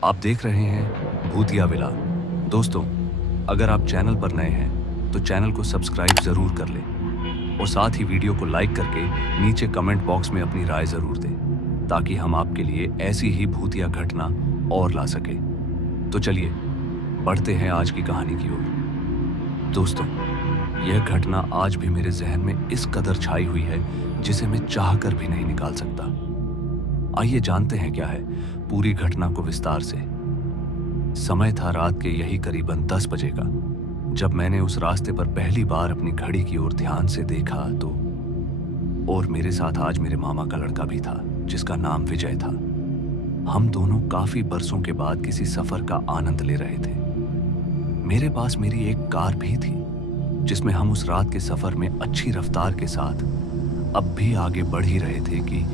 आप देख रहे हैं भूतिया विला। दोस्तों, अगर आप चैनल पर नए हैं तो चैनल को सब्सक्राइब जरूर कर लें और साथ ही वीडियो को लाइक करके नीचे कमेंट बॉक्स में अपनी राय जरूर दें ताकि हम आपके लिए ऐसी ही भूतिया घटना और ला सके। तो चलिए बढ़ते हैं आज की कहानी की ओर। दोस्तों, यह घटना आज भी मेरे जहन में इस कदर छाई हुई है जिसे मैं चाहकर भी नहीं निकाल सकता। आइए जानते हैं क्या है पूरी घटना को विस्तार से। समय था रात के यही करीबन 10 बजे का जब मैंने उस रास्ते पर पहली बार अपनी घड़ी की ओर ध्यान से देखा तो और मेरे साथ आज मेरे मामा का लड़का भी था जिसका नाम विजय था। हम दोनों काफी बरसों के बाद किसी सफर का आनंद ले रहे थे। मेरे पास मेरी एक कार भी थी जिसमें हम उस रात के सफर में अच्छी रफ्तार के साथ अब भी आगे बढ़ ही रहे थे कि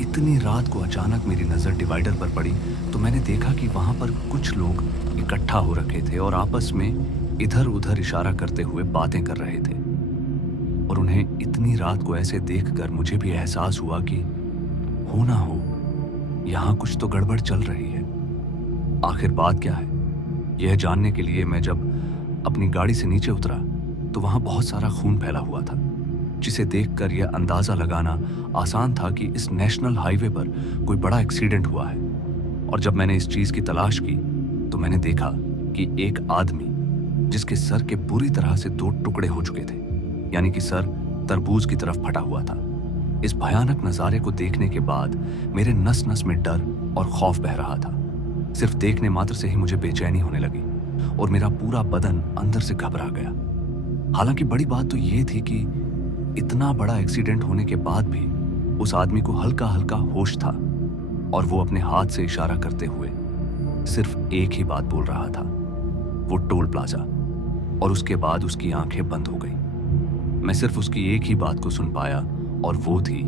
इतनी रात को अचानक मेरी नज़र डिवाइडर पर पड़ी तो मैंने देखा कि वहां पर कुछ लोग इकट्ठा हो रखे थे और आपस में इधर उधर इशारा करते हुए बातें कर रहे थे। और उन्हें इतनी रात को ऐसे देखकर मुझे भी एहसास हुआ कि हो ना हो यहाँ कुछ तो गड़बड़ चल रही है। आखिर बात क्या है, यह जानने के लिए मैं जब अपनी गाड़ी से नीचे उतरा तो वहां बहुत सारा खून फैला हुआ था, जिसे देखकर यह अंदाजा लगाना आसान था कि इस नेशनल हाईवे पर कोई बड़ा एक्सीडेंट हुआ है। और जब मैंने इस चीज की तलाश की तो मैंने देखा कि एक आदमी जिसके सर के बुरी तरह से 2 टुकड़े हो चुके थे, यानी कि सर तरबूज की तरफ फटा हुआ था। इस भयानक नजारे को देखने के बाद मेरे नस नस में डर और खौफ बह रहा था। सिर्फ देखने मात्र से ही मुझे बेचैनी होने लगी और मेरा पूरा बदन अंदर से घबरा गया। हालांकि बड़ी बात तो ये थी कि इतना बड़ा एक्सीडेंट होने के बाद भी उस आदमी को हल्का हल्का होश था और वो अपने हाथ से इशारा करते हुए सिर्फ एक ही बात बोल रहा था, वो टोल प्लाजा। और उसके बाद उसकी आंखें बंद हो गई। मैं सिर्फ उसकी एक ही बात को सुन पाया और वो थी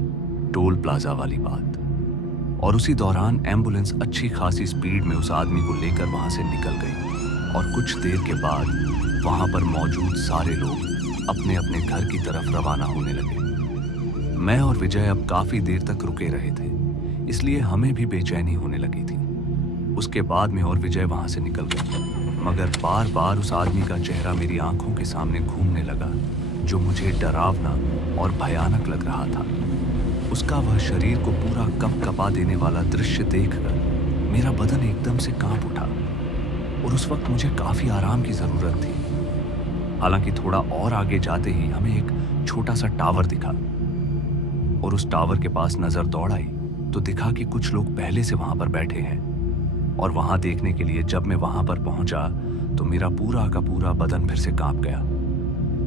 टोल प्लाजा वाली बात। और उसी दौरान एम्बुलेंस अच्छी खासी स्पीड में उस आदमी को लेकर वहां से निकल गई और कुछ देर के बाद वहां पर मौजूद सारे लोग अपने अपने घर की तरफ रवाना होने लगे। मैं और विजय अब काफी देर तक रुके रहे थे, इसलिए हमें भी बेचैनी होने लगी थी। उसके बाद में और विजय वहां से निकल गए, मगर बार बार उस आदमी का चेहरा मेरी आंखों के सामने घूमने लगा जो मुझे डरावना और भयानक लग रहा था। उसका वह शरीर को पूरा कंपकपा देने वाला दृश्य देखकर मेरा बदन एकदम से कांप उठा और उस वक्त मुझे काफी आराम की जरूरत थी। हालांकि थोड़ा और आगे जाते ही हमें एक छोटा सा टावर दिखा और उस टावर के पास नजर दौड़ाई तो दिखा कि कुछ लोग पहले से वहां पर बैठे हैं। और वहां देखने के लिए जब मैं वहां पर पहुंचा तो मेरा पूरा का पूरा बदन फिर से कांप गया।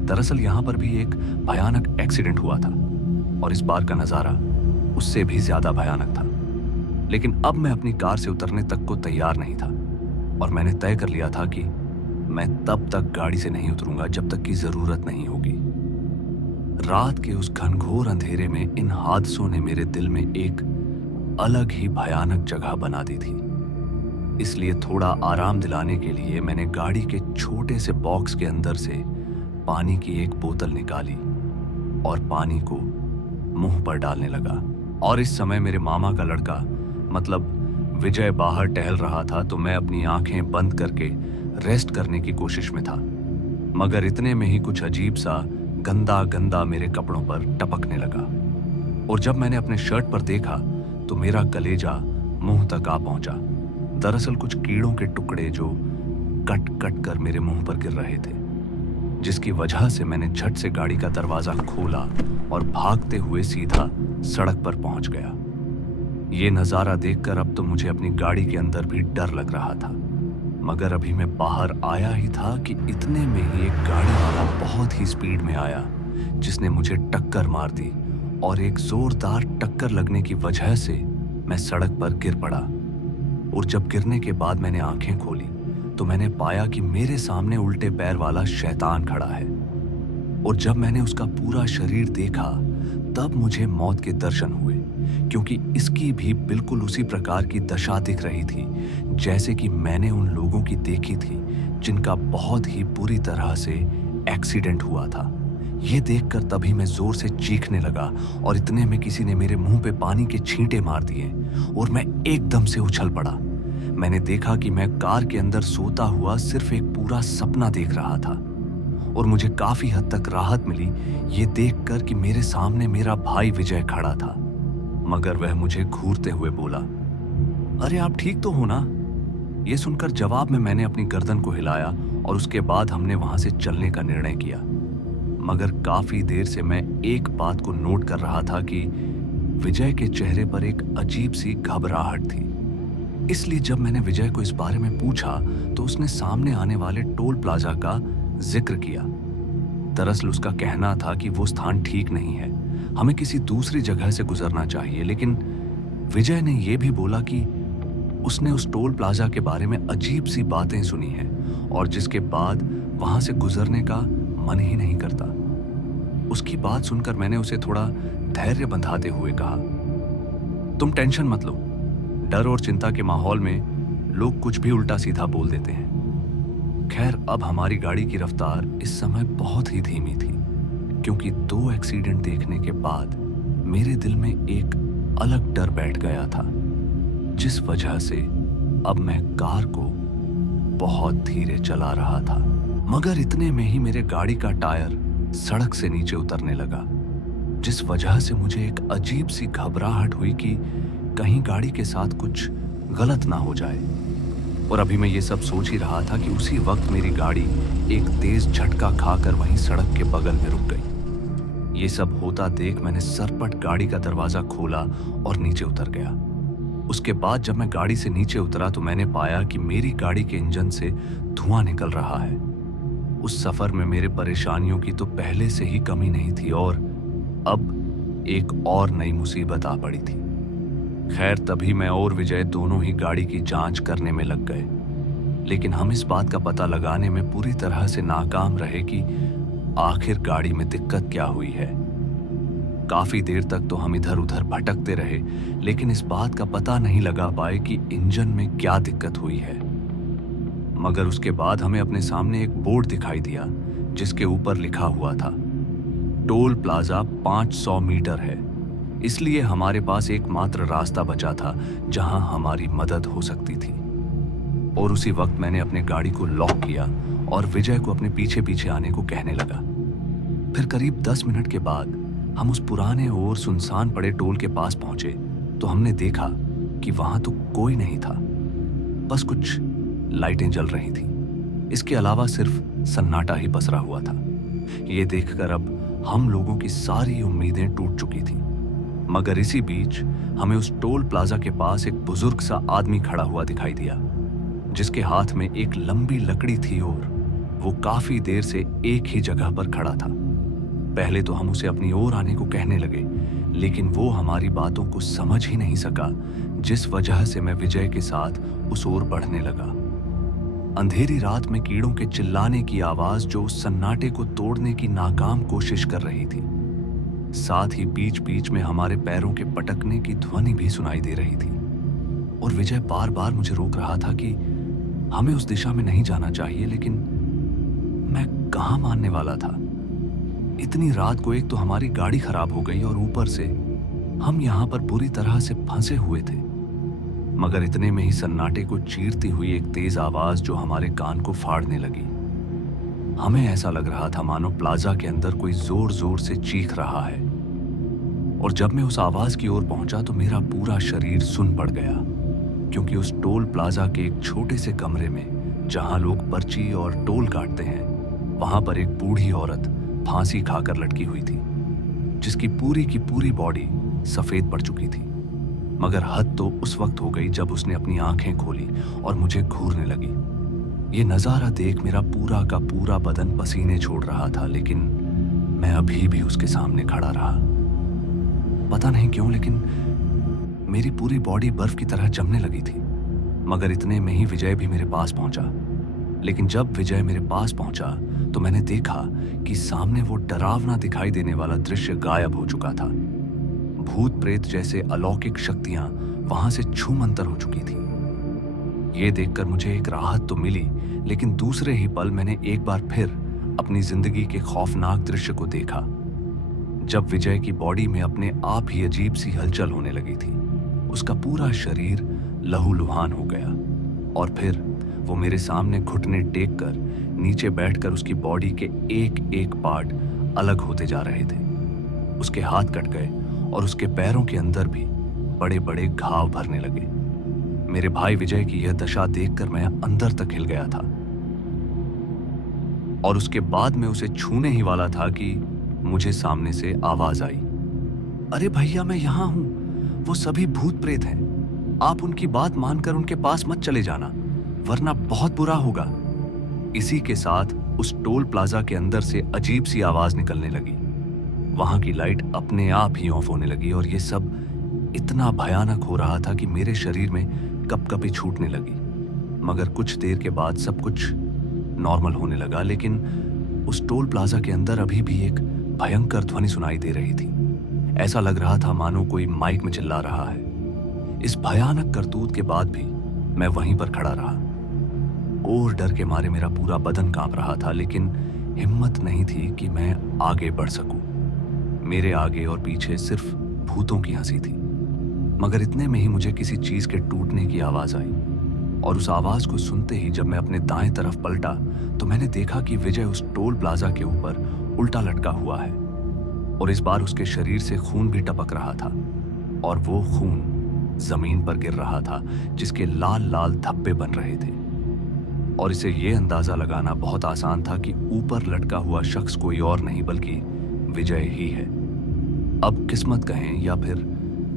दरअसल यहां पर भी एक भयानक एक्सीडेंट हुआ था और इस बार का नजारा उससे भी ज्यादा भयानक था। लेकिन अब मैं अपनी कार से उतरने तक को तैयार नहीं था और मैंने तय कर लिया था कि मैं तब तक गाड़ी से नहीं उतरूंगा जब तक की जरूरत नहीं होगी। रात के उस घनघोर अंधेरे में इन हादसों ने मेरे दिल में एक अलग ही भयानक जगह बना दी थी। इसलिए थोड़ा आराम दिलाने के लिए मैंने गाड़ी के छोटे से बॉक्स के अंदर से पानी की एक बोतल निकाली और पानी को मुंह पर डालने लगा। और इस समय मेरे मामा का लड़का मतलब विजय बाहर टहल रहा था तो मैं अपनी आंखें बंद करके रेस्ट करने की कोशिश में था, मगर इतने में ही कुछ अजीब सा गंदा गंदा मेरे कपड़ों पर टपकने लगा। और जब मैंने अपने शर्ट पर देखा तो मेरा कलेजा मुंह तक आ पहुंचा। दरअसल कुछ कीड़ों के टुकड़े जो कट कट कर मेरे मुंह पर गिर रहे थे, जिसकी वजह से मैंने झट से गाड़ी का दरवाजा खोला और भागते हुए सीधा सड़क पर पहुंच गया। ये नजारा देखकर अब तो मुझे अपनी गाड़ी के अंदर भी डर लग रहा था, मगर अभी मैं बाहर आया ही था कि इतने में ही एक गाड़ी वाला बहुत ही स्पीड में आया जिसने मुझे टक्कर मार दी और एक जोरदार टक्कर लगने की वजह से मैं सड़क पर गिर पड़ा। और जब गिरने के बाद मैंने आंखें खोली तो मैंने पाया कि मेरे सामने उल्टे पैर वाला शैतान खड़ा है। और जब मैंने उसका पूरा शरीर देखा तब मुझे मौत के दर्शन हुए, क्योंकि इसकी भी बिल्कुल उसी प्रकार की दशा दिख रही थी जैसे कि मैंने उन लोगों की देखी थी जिनका बहुत ही बुरी तरह से एक्सीडेंट हुआ था। ये देखकर तभी मैं जोर से चीखने लगा और इतने में किसी ने मेरे मुंह पे पानी के छींटे मार दिए और मैं एकदम से उछल पड़ा। मैंने देखा कि मैं कार के अंदर सोता हुआ सिर्फ एक पूरा सपना देख रहा था और मुझे काफी हद तक राहत मिली ये देखकर कि मेरे सामने मेरा भाई विजय खड़ा था, मगर वह मुझे घूरते हुए बोला, अरे आप ठीक तो हो ना? ये सुनकर जवाब में मैंने अपनी गर्दन को हिलाया और उसके बाद हमने वहां से चलने का निर्णय किया। मगर काफी देर से मैं एक बात को नोट कर रहा था कि विजय के चेहरे पर एक अजीब सी घबराहट थी। इसलिए जब मैंने विजय को इस बारे में पूछा तो उसने सामने आने वाले टोल प्लाजा का जिक्र किया। दरअसल उसका कहना था कि वो स्थान ठीक नहीं है, हमें किसी दूसरी जगह से गुजरना चाहिए। लेकिन विजय ने यह भी बोला कि उसने उस टोल प्लाजा के बारे में अजीब सी बातें सुनी हैं और जिसके बाद वहां से गुजरने का मन ही नहीं करता। उसकी बात सुनकर मैंने उसे थोड़ा धैर्य बंधाते हुए कहा, तुम टेंशन मत लो। डर और चिंता के माहौल में लोग कुछ भी उल्टा सीधा बोल देते हैं। खैर, अब हमारी गाड़ी की रफ्तार इस समय बहुत ही धीमी थी, क्योंकि 2 एक्सीडेंट देखने के बाद मेरे दिल में एक अलग डर बैठ गया था, जिस वजह से अब मैं कार को बहुत धीरे चला रहा था। मगर इतने में ही मेरे गाड़ी का टायर सड़क से नीचे उतरने लगा, जिस वजह से मुझे एक अजीब सी घबराहट हुई कि कहीं गाड़ी के साथ कुछ गलत ना हो जाए। और अभी मैं ये सब सोच ही रहा था कि उसी वक्त मेरी गाड़ी एक तेज झटका खाकर वहीं सड़क के बगल में रुक गई। ये सब होता देख मैंने सरपट गाड़ी का दरवाजा खोला और नीचे उतर गया। उसके बाद जब मैं गाड़ी से नीचे उतरा तो मैंने पाया कि मेरी गाड़ी के इंजन से धुआं निकल रहा है। उस सफर में मेरे परेशानियों की तो पहले से ही कमी नहीं थी और अब एक और नई मुसीबत आ पड़ी थी। खैर, तभी मैं और विजय दोनों ही गाड़ी की जांच करने में लग गए, लेकिन हम इस बात का पता लगाने में पूरी तरह से नाकाम रहे कि आखिर गाड़ी में दिक्कत क्या हुई है। काफी देर तक तो हम इधर उधर भटकते रहे, लेकिन इस बात का पता नहीं लगा पाए कि इंजन में क्या दिक्कत हुई है। मगर उसके बाद हमें अपने सामने एक बोर्ड दिखाई दिया जिसके ऊपर लिखा हुआ था, टोल प्लाजा 500 मीटर है। इसलिए हमारे पास एकमात्र रास्ता बचा था जहां हमारी मदद हो सकती थी। और उसी वक्त मैंने अपने गाड़ी को लॉक किया और विजय को अपने पीछे पीछे आने को कहने लगा। फिर करीब 10 मिनट के बाद हम उस पुराने और सुनसान पड़े टोल के पास पहुंचे तो हमने देखा कि वहां तो कोई नहीं था, बस कुछ लाइटें जल रही थी। इसके अलावा सिर्फ सन्नाटा ही पसरा हुआ था। ये देखकर अब हम लोगों की सारी उम्मीदें टूट चुकी थी। मगर इसी बीच हमें उस टोल प्लाजा के पास एक बुजुर्ग सा आदमी खड़ा हुआ दिखाई दिया, जिसके हाथ में एक लंबी लकड़ी थी और वो काफी देर से एक ही जगह पर खड़ा था। पहले तो हम उसे अपनी ओर आने को कहने लगे, लेकिन वो हमारी बातों को समझ ही नहीं सका, जिस वजह से मैं विजय के साथ उस ओर बढ़ने लगा। अंधेरी रात में कीड़ों के चिल्लाने की आवाज जो उस सन्नाटे को तोड़ने की नाकाम कोशिश कर रही थी। साथ ही बीच बीच में हमारे पैरों के पटकने की ध्वनि भी सुनाई दे रही थी। और विजय बार बार मुझे रोक रहा था कि हमें उस दिशा में नहीं जाना चाहिए, लेकिन मैं कहाँ मानने वाला था। इतनी रात को एक तो हमारी गाड़ी खराब हो गई और ऊपर से हम यहाँ पर बुरी तरह से फंसे हुए थे। मगर इतने में ही सन्नाटे को चीरती हुई एक तेज आवाज जो हमारे कान को फाड़ने लगी। हमें ऐसा लग रहा था मानो प्लाजा के अंदर कोई जोर जोर से चीख रहा है। और जब मैं उस आवाज की ओर पहुंचा तो मेरा पूरा शरीर सुन पड़ गया, क्योंकि उस टोल प्लाजा के एक छोटे से कमरे में जहां लोग पर्ची और टोल काटते हैं, वहां पर एक बूढ़ी औरत फांसी खाकर लटकी हुई थी, जिसकी पूरी की पूरी बॉडी सफेद पड़ चुकी थी। मगर हद तो उस वक्त हो गई जब उसने अपनी आंखें खोली और मुझे घूरने लगी। ये नजारा देख मेरा पूरा का पूरा बदन पसीने छोड़ रहा था, लेकिन मैं अभी भी उसके सामने खड़ा रहा। पता नहीं क्यों, लेकिन मेरी पूरी बॉडी बर्फ की तरह जमने लगी थी। मगर इतने में ही विजय भी मेरे पास पहुंचा। लेकिन जब विजय मेरे पास पहुंचा तो मैंने देखा कि सामने वो डरावना दिखाई देने वाला दृश्य गायब हो चुका था। भूत प्रेत जैसे अलौकिक शक्तियां वहां से छूमंतर हो चुकी थी। ये देखकर मुझे एक राहत तो मिली, लेकिन दूसरे ही पल मैंने एक बार फिर अपनी जिंदगी के खौफनाक दृश्य को देखा, जब विजय की बॉडी में अपने आप ही अजीब सी हलचल होने लगी थी। उसका पूरा शरीर लहूलुहान हो गया और फिर वो मेरे सामने घुटने टेक कर नीचे बैठकर उसकी बॉडी के एक एक पार्ट अलग होते जा रहे थे। उसके हाथ कट गए और उसके पैरों के अंदर भी बड़े बड़े घाव भरने लगे। मेरे भाई विजय की यह दशा देखकर मैं अंदर तक हिल गया था और उसके बाद मैं उसे छूने ही वाला था कि मुझे सामने से आवाज आई, अरे भैया मैं यहां हूं, वो सभी भूत प्रेत हैं, आप उनकी बात मानकर उनके पास मत चले जाना वरना बहुत बुरा होगा। इसी के साथ उस टोल प्लाजा के अंदर से अजीब सी आवाज निकलने लगी। वहां की लाइट अपने आप ही ऑफ होने लगी और ये सब इतना भयानक हो रहा था कि मेरे शरीर में कपकपी छूटने लगी। मगर कुछ देर के बाद सब कुछ नॉर्मल होने लगा, लेकिन उस टोल प्लाजा के अंदर अभी भी एक भयंकर ध्वनि सुनाई दे रही थी। ऐसा लग रहा था मानो कोई माइक में चिल्ला रहा है। इस भयानक करतूत के बाद भी मैं वहीं पर खड़ा रहा और डर के मारे मेरा पूरा बदन कांप रहा था, लेकिन हिम्मत नहीं थी कि मैं आगे बढ़ सकूं। मेरे आगे और पीछे सिर्फ भूतों की हंसी थी। मगर इतने में ही मुझे किसी चीज के टूटने की आवाज आई और उस आवाज को सुनते ही जब मैं अपने दाएं तरफ पलटा तो मैंने देखा कि विजय उस टोल प्लाजा के ऊपर उल्टा लटका हुआ है और इस बार उसके शरीर से खून भी टपक रहा था और वो खून जमीन पर गिर रहा था जिसके लाल लाल धब्बे बन रहे थे। और इसे ये अंदाजा लगाना बहुत आसान था कि ऊपर लटका हुआ शख्स कोई और नहीं बल्कि विजय ही है। अब किस्मत कहें या फिर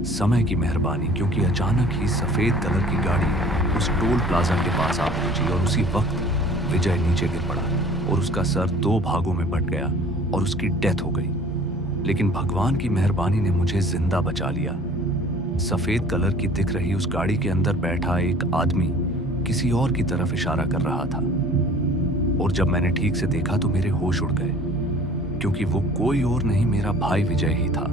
समय की मेहरबानी, क्योंकि अचानक ही सफेद कलर की गाड़ी उस टोल प्लाजा के पास आ पहुंची और उसी वक्त विजय नीचे गिर पड़ा और उसका सर 2 भागों में बट गया और उसकी डेथ हो गई। लेकिन भगवान की मेहरबानी ने मुझे जिंदा बचा लिया। सफेद कलर की दिख रही उस गाड़ी के अंदर बैठा एक आदमी किसी और की तरफ इशारा कर रहा था और जब मैंने ठीक से देखा तो मेरे होश उड़ गए, क्योंकि वो कोई और नहीं मेरा भाई विजय ही था।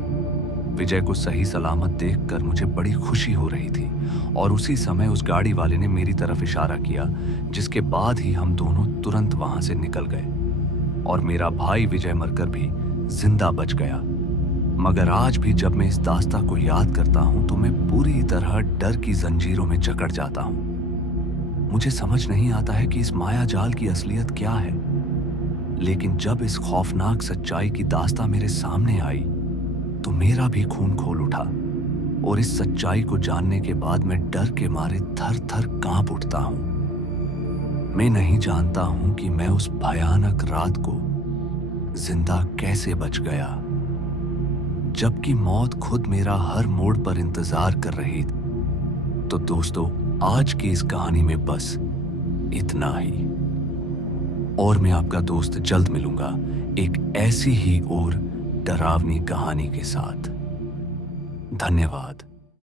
विजय को सही सलामत देखकर मुझे बड़ी खुशी हो रही थी और उसी समय उस गाड़ी वाले ने मेरी तरफ इशारा किया, जिसके बाद ही हम दोनों तुरंत वहां से निकल गए और मेरा भाई विजय मरकर भी जिंदा बच गया। मगर आज भी जब मैं इस दास्ता को याद करता हूं तो मैं पूरी तरह डर की जंजीरों में जकड़ जाता हूं। मुझे समझ नहीं आता है कि इस माया जाल की असलियत क्या है, लेकिन जब इस खौफनाक सच्चाई की दास्ता मेरे सामने आई तो मेरा भी खून खोल उठा और इस सच्चाई को जानने के बाद मैं डर के मारे थर थर कांप उठता हूं। मैं नहीं जानता हूं कि मैं उस भयानक रात को जिंदा कैसे बच गया, जबकि मौत खुद मेरा हर मोड़ पर इंतजार कर रही थी। तो दोस्तों, आज की इस कहानी में बस इतना ही और मैं आपका दोस्त जल्द मिलूंगा एक ऐसी ही और डरावनी कहानी के साथ। धन्यवाद।